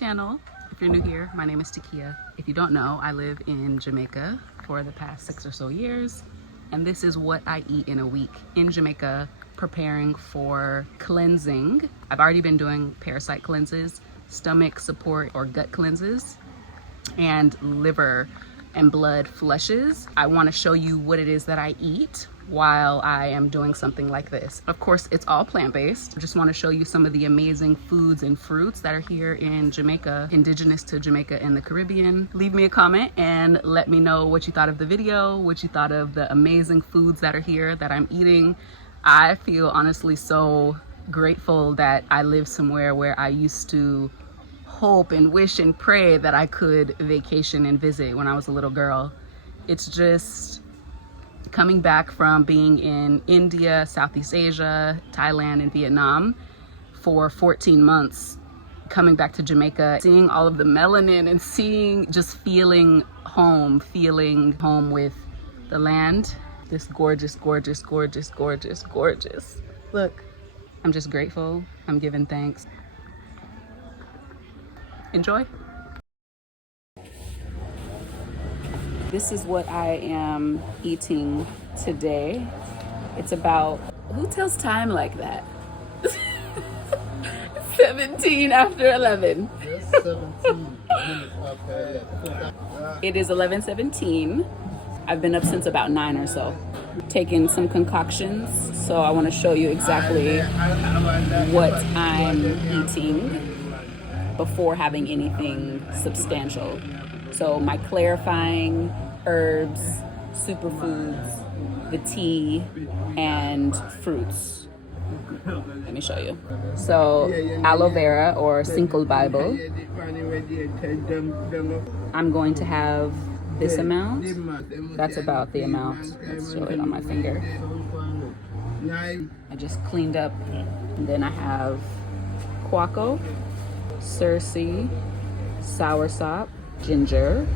channel. If you're new here, my name is Takia. If you don't know, I live in Jamaica for the past 6 or so years, and this is what I eat in a week in Jamaica, preparing for cleansing. I've already been doing parasite cleanses, stomach support or gut cleanses, and liver and blood flushes. I want to show you what it is that I eat while I am doing something like this. Of course, it's all plant-based. I just want to show you some of the amazing foods and fruits that are here in Jamaica, indigenous to Jamaica and the Caribbean. Leave me a comment and let me know what you thought of the video, what you thought of the amazing foods that are here that I'm eating. I feel honestly so grateful that I live somewhere where I used to hope and wish and pray that I could vacation and visit when I was a little girl. It's just coming back from being in India, Southeast Asia, Thailand, and Vietnam for 14 months, coming back to Jamaica, seeing all of the melanin and just feeling home with the land. This gorgeous, gorgeous, gorgeous, gorgeous, gorgeous. Look, I'm just grateful. I'm giving thanks. Enjoy. This is what I am eating today. It's about, who tells time like that? 17 after 11. Yes, 17 minutes after 11. It is 11:17. I've been up since about 9 or so, taking some concoctions. So I want to show you exactly what I'm eating before having anything substantial. So my clarifying herbs, superfoods, the tea, and fruits. Let me show you. So aloe vera or single Bible. I'm going to have this amount. That's about the amount. Let's show it on my finger. I just cleaned up. And then I have Guaco, Cerasee, Soursop, ginger,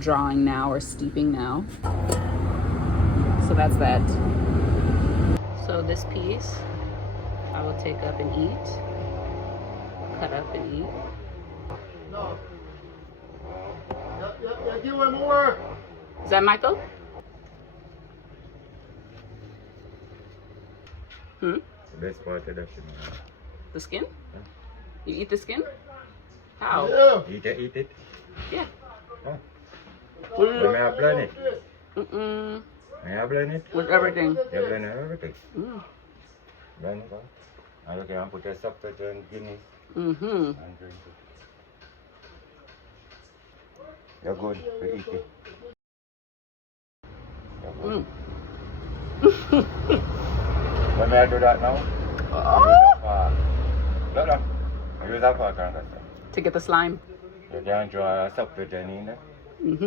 drawing now or steeping now. So that's that. So this piece I will take up and eat, cut up and eat. No. Give one more. Is that Michael? The best part of that. The skin? You eat the skin? How? Yeah. Eat it. Yeah. Oh. May I blend it? May I blend it? With everything. You blend everything. Blend it all. And you can put a sausage and guineas and drink it. You're good to eat it. You're good. Let me do that now. Look. I use that for To get the slime. you can draw a sausage in there. And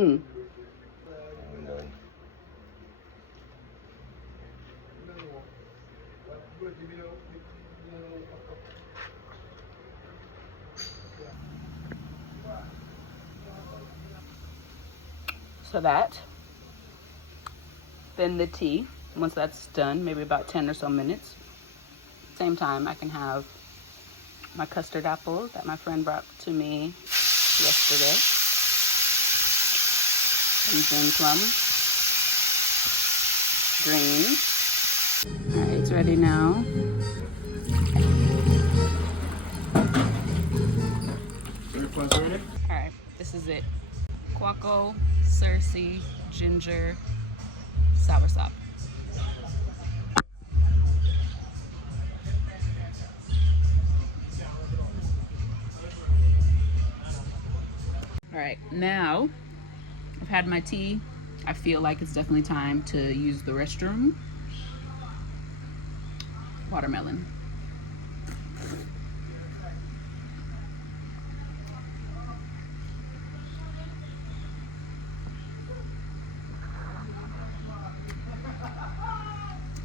then So that. Then the tea. Once that's done, maybe about 10 or so minutes. Same time, I can have my custard apple that my friend brought to me yesterday. And then plum. Green. All right, it's ready now. All right, this is it. Guaco, Cerasee, ginger, soursop. All right, now I've had my tea. I feel like it's definitely time to use the restroom. Watermelon.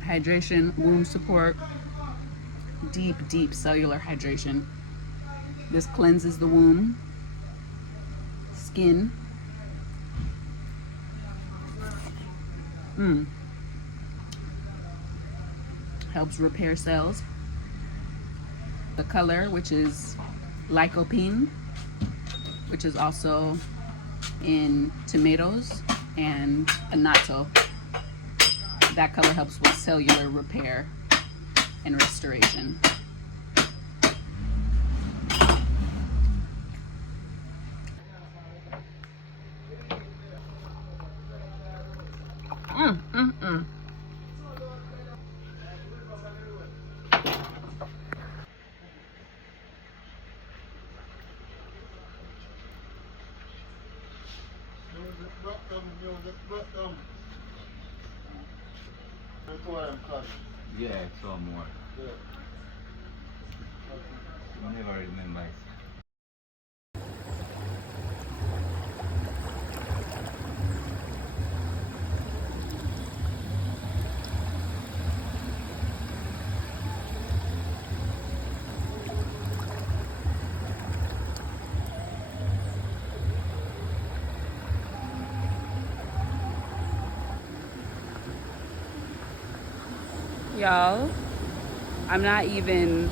Hydration, womb support, deep cellular hydration. This cleanses the womb, skin. Helps repair cells. The color, which is lycopene, which is also in tomatoes, and annatto. That color helps with cellular repair and restoration. Yeah, it's all more. I never remember. Y'all, I'm not even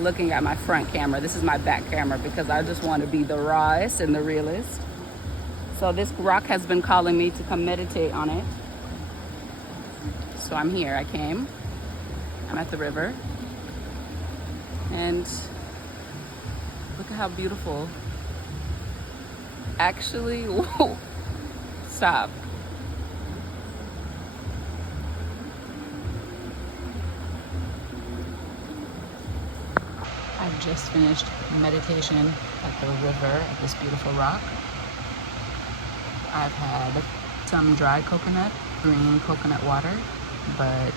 looking at my front camera. This is my back camera because I just want to be the rawest and the realest. So this rock has been calling me to come meditate on it. So I'm here. I came. I'm at the river. And look at how beautiful. Actually, whoa, stop. I've just finished meditation at the river at this beautiful rock. I've had some dry coconut, green coconut water, but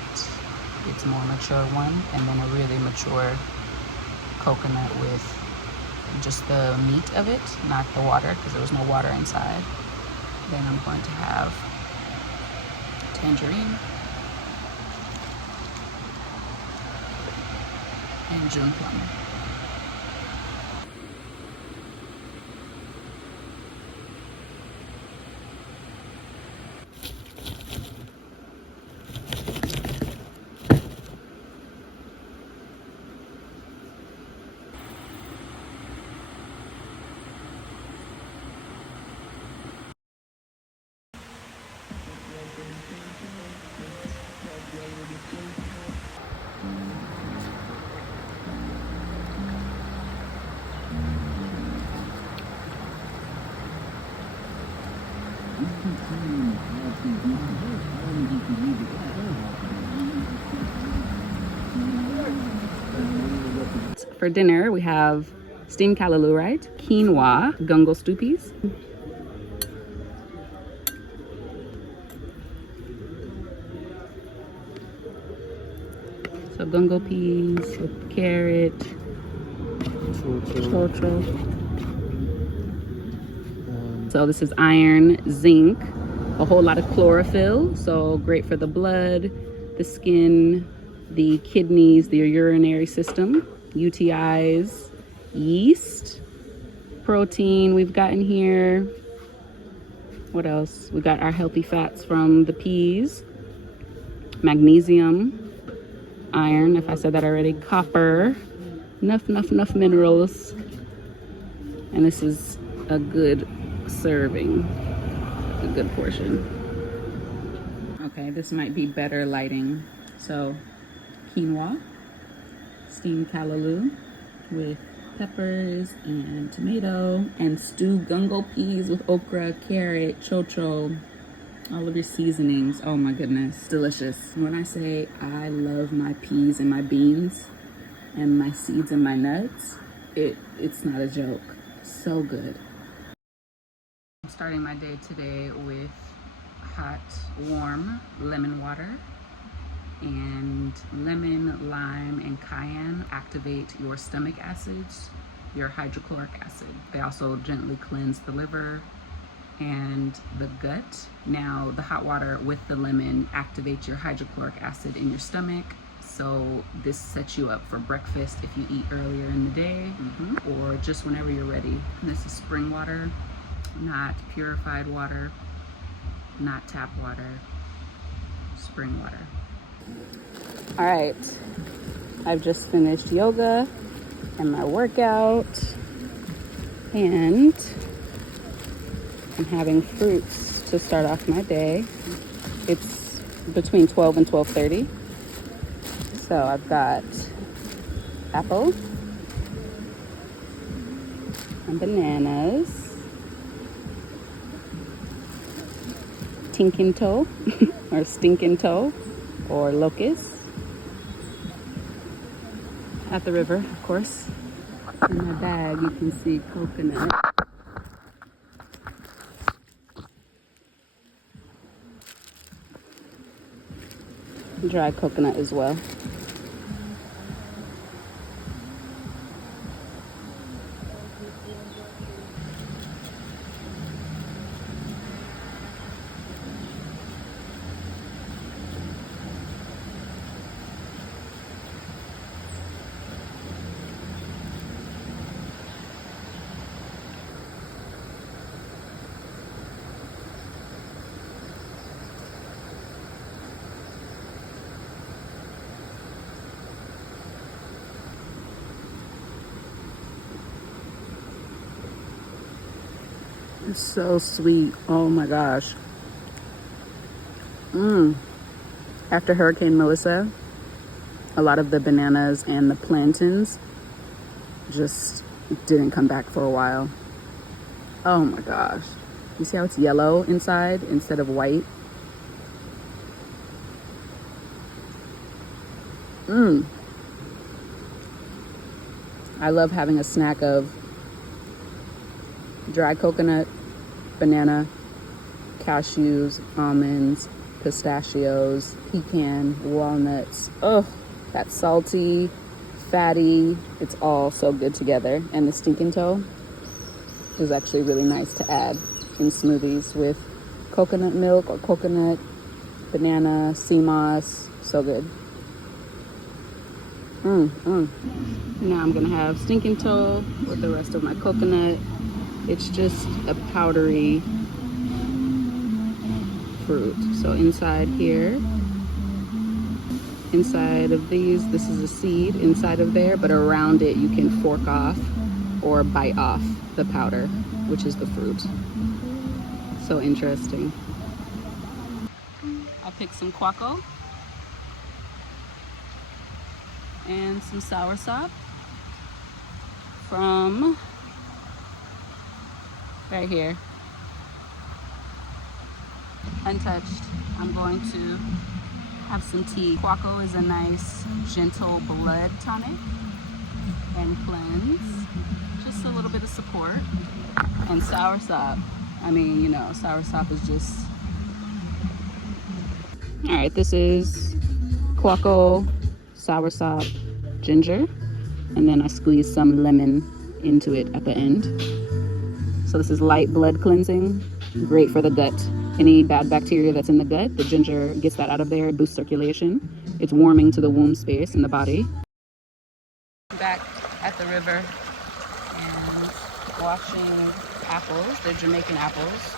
it's more mature one, and then a really mature coconut with just the meat of it, not the water, because there was no water inside. Then I'm going to have tangerine and June plum. For dinner, we have steamed callaloo, right? Quinoa, gungo stoupies. So gungo peas with carrot, chocho. So this is iron, zinc, a whole lot of chlorophyll. So great for the blood, the skin, the kidneys, the urinary system, UTIs, yeast, protein we've gotten here. What else? We got our healthy fats from the peas, magnesium, iron, if I said that already, copper, enough minerals. And this is a good serving, a good portion. Okay, this might be better lighting. So quinoa, steamed callaloo with peppers and tomato, and stewed gungo peas with okra, carrot, chocho, all of your seasonings. Oh my goodness, delicious. When I say I love my peas and my beans and my seeds and my nuts, it's not a joke. So good. I'm starting my day today with hot, warm lemon water. And lemon, lime, and cayenne activate your stomach acids, your hydrochloric acid. They also gently cleanse the liver and the gut. Now, the hot water with the lemon activates your hydrochloric acid in your stomach. So this sets you up for breakfast if you eat earlier in the day, or just whenever you're ready. And this is spring water, not purified water, not tap water, spring water. All right, I've just finished yoga and my workout. And I'm having fruits to start off my day. It's between 12 and 12:30. So I've got apple and bananas, tinkin toe or stinkin' toe or locust at the river, of course. In my bag you can see coconut, dry coconut as well. It's so sweet. Oh my gosh. After Hurricane Melissa, a lot of the bananas and the plantains just didn't come back for a while. Oh my gosh. You see how it's yellow inside instead of white? I love having a snack of dry coconut, banana, cashews, almonds, pistachios, pecan, walnuts. Oh, that's salty, fatty. It's all so good together. And the stinking toe is actually really nice to add in smoothies with coconut milk or coconut, banana, sea moss. So good. Now I'm gonna have stinking toe with the rest of my coconut. It's just a powdery fruit. So inside here, inside of these, this is a seed inside of there, but around it you can fork off or bite off the powder, which is the fruit. So interesting. I picked some Guaco and some Soursop from right here, untouched. I'm going to have some tea. Guaco is a nice gentle blood tonic and cleanse, just a little bit of support. And Soursop, I mean, you know, Soursop is just, all right, this is Guaco, Soursop, ginger, and then I squeeze some lemon into it at the end. So this is light blood cleansing, great for the gut. Any bad bacteria that's in the gut, the ginger gets that out of there, it boosts circulation. It's warming to the womb space in the body. Back at the river and washing apples. They're Jamaican apples.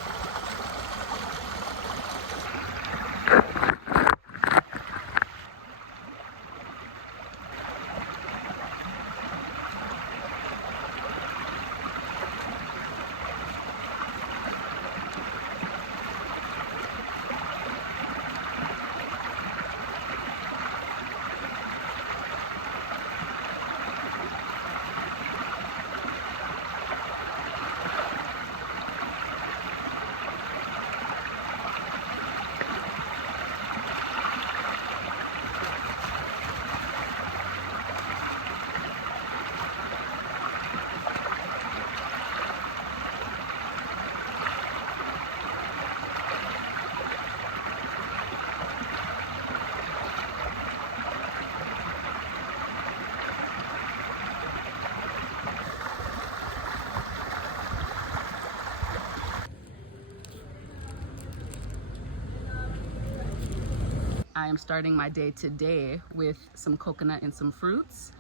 I am starting my day today with some coconut and some fruits.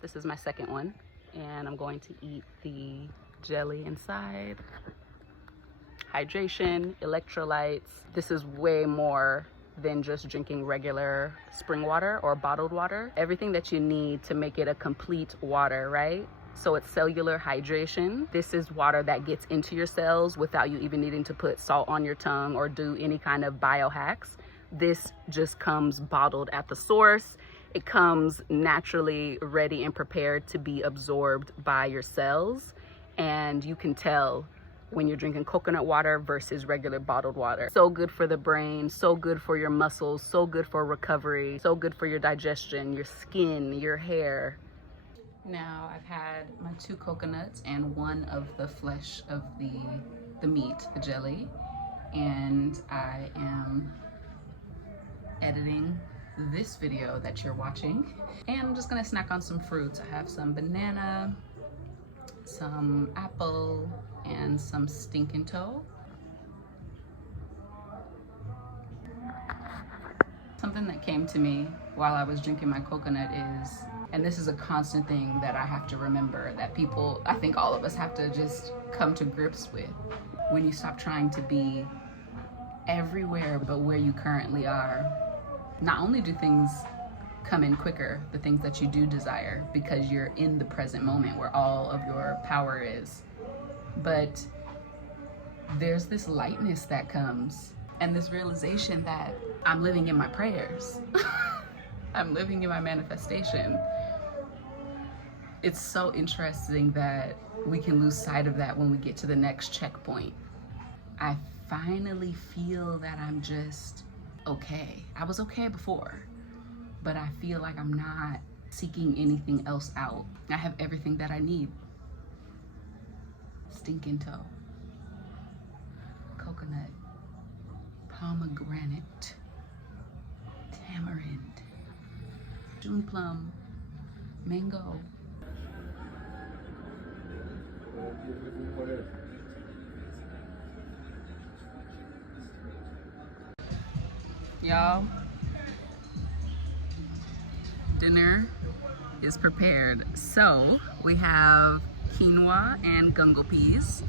This is my second one, and I'm going to eat the jelly inside. hydration, electrolytes. This is way more than just drinking regular spring water or bottled water. Everything that you need to make it a complete water, right? So it's cellular hydration. This is water that gets into your cells without you even needing to put salt on your tongue or do any kind of biohacks. This just comes bottled at the source. It comes naturally ready and prepared to be absorbed by your cells. And you can tell when you're drinking coconut water versus regular bottled water. So good for the brain, so good for your muscles, so good for recovery, so good for your digestion, your skin, your hair. Now I've had my 2 coconuts and 1 of the flesh of the meat, the jelly, and I am editing this video that you're watching, and I'm just gonna snack on some fruits. I have some banana, some apple, and some stinking toe. Something that came to me while I was drinking my coconut is, and this is a constant thing that I have to remember, that people, I think all of us have to just come to grips with. When you stop trying to be everywhere but where you currently are, not only do things come in quicker, the things that you do desire, because you're in the present moment where all of your power is, but there's this lightness that comes and this realization that I'm living in my prayers. I'm living in my manifestation. It's so interesting that we can lose sight of that when we get to the next checkpoint. I finally feel that I'm just okay. I was okay before, but I feel like I'm not seeking anything else out. I have everything that I need. Stinking toe, coconut, pomegranate, tamarind, June plum, mango. Y'all, dinner is prepared. So we have quinoa and gungo peas.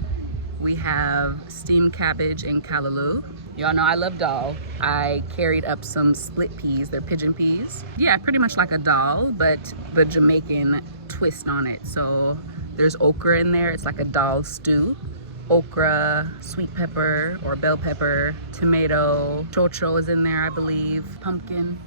We have steamed cabbage and callaloo. Y'all know I love dal. I carried up some split peas. They're pigeon peas. Yeah, pretty much like a dal, but the Jamaican twist on it. So there's okra in there. It's like a dal stew. Okra, sweet pepper or bell pepper, tomato, chocho is in there, I believe, pumpkin.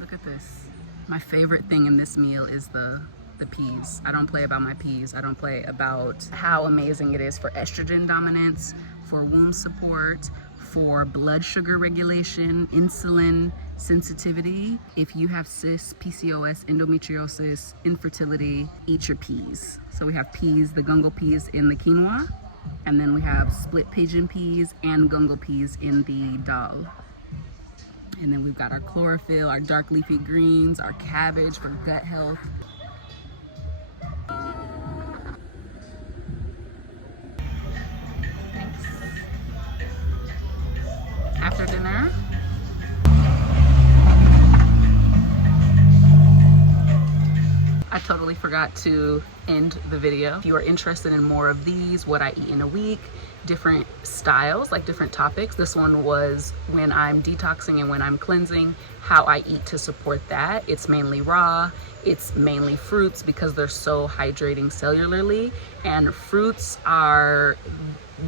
Look at this. My favorite thing in this meal is the peas. I don't play about my peas. I don't play about how amazing it is for estrogen dominance, for womb support, for blood sugar regulation, insulin sensitivity. If you have cysts, PCOS, endometriosis, infertility, eat your peas. So we have peas, the gungo peas in the quinoa, and then we have split pigeon peas and gungo peas in the dal. And then we've got our chlorophyll, our dark leafy greens, our cabbage for gut health. After dinner, I totally forgot to end the video. If you are interested in more of these, what I eat in a week, different styles, like different topics. This one was when I'm detoxing and when I'm cleansing, how I eat to support that. It's mainly raw. It's mainly fruits because they're so hydrating cellularly, and fruits are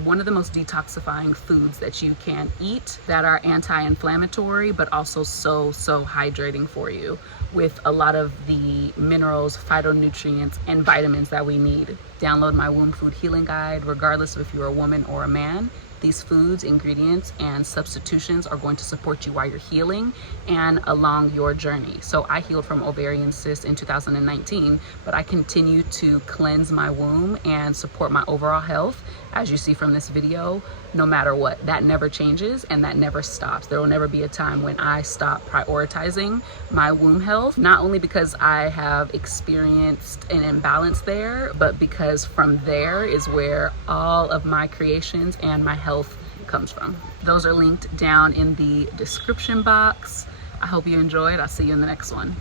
one of the most detoxifying foods that you can eat, that are anti-inflammatory but also so hydrating for you, with a lot of the minerals, phytonutrients, and vitamins that we need. Download my womb food healing guide. Regardless of if you're a woman or a man, these foods, ingredients, and substitutions are going to support you while you're healing and along your journey. So I healed from ovarian cysts in 2019, but I continue to cleanse my womb and support my overall health, as you see from this video, no matter what. That never changes and that never stops. There will never be a time when I stop prioritizing my womb health, not only because I have experienced an imbalance there, but because from there is where all of my creations and my health comes from. Those are linked down in the description box. I hope you enjoyed. I'll see you in the next one.